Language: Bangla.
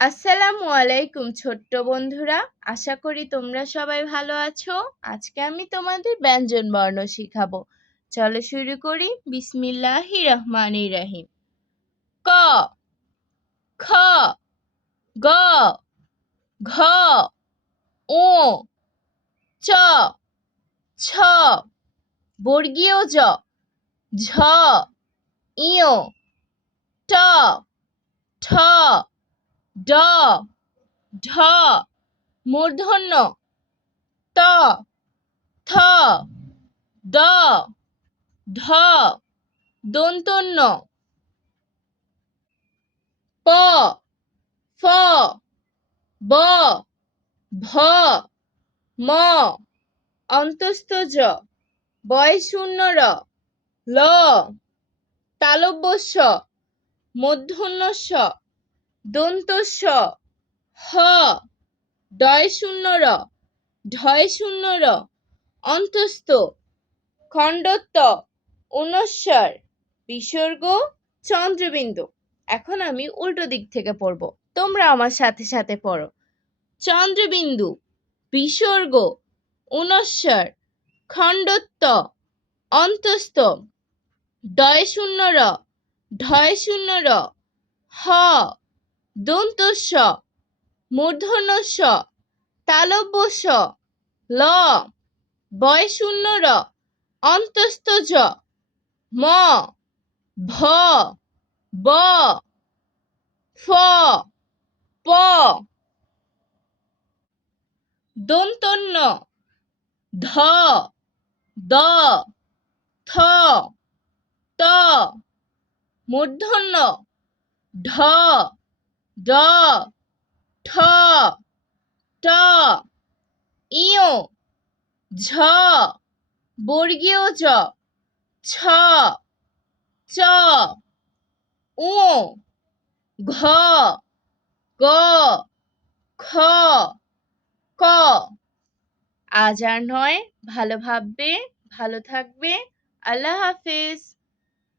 আসসালামু আলাইকুম ছোট্ট বন্ধুরা, আশা করি তোমরা সবাই ভালো আছো। আজকে আমি তোমাদের ব্যঞ্জন বর্ণ শিখাবো। চলো শুরু করি। বিসমিল্লাহির রহমানির রহিম। ক, খ, গ, ঘ, ও, চ, ছ, বর্গীয় জ, ঝ, ইয়, ট, ঠ, ড, ঢ, মূর্ধন্য, ত, থ, দ, ধ, দন্তন্য, প, ফ, ব, ভ, ম, অন্তস্থ জ, বয়শূন্য র, ল, তালব্য শ, মূর্ধন্য ষ, দন্তস্ব, হ, ডয়শূন্য র, ঢয়শূন্য র, অন্তস্থ, খণ্ডত্ব, ঊনস্বর, বিসর্গ, চন্দ্রবিন্দু। এখন আমি উল্টো দিক থেকে পড়ব, তোমরা আমার সাথে সাথে পড়ো। চন্দ্রবিন্দু, বিসর্গ, ঊনস্বর, খণ্ডত্ব, অন্তস্থ, ডয়শূন্য র, ঢয়শূন্য র, হ, দন্তস্ব, মূর্ধন্য ষ, তালব্য শ, ল, বয়শূন্য র, অন্তস্থ জ, ম, ভ, ব, ফ, প, দন্তন্য, ধ, দ, থ, ত, মূর্ধন্য, ঢ, ড, ঠ, ট, ইয়, ঝ, বর্গীয় জ, ছ, চ, উ, ঘ, গ, খ, ক। আজ আর নয়, ভালো ভাববে, ভালো থাকবে। আল্লাহ হাফেজ।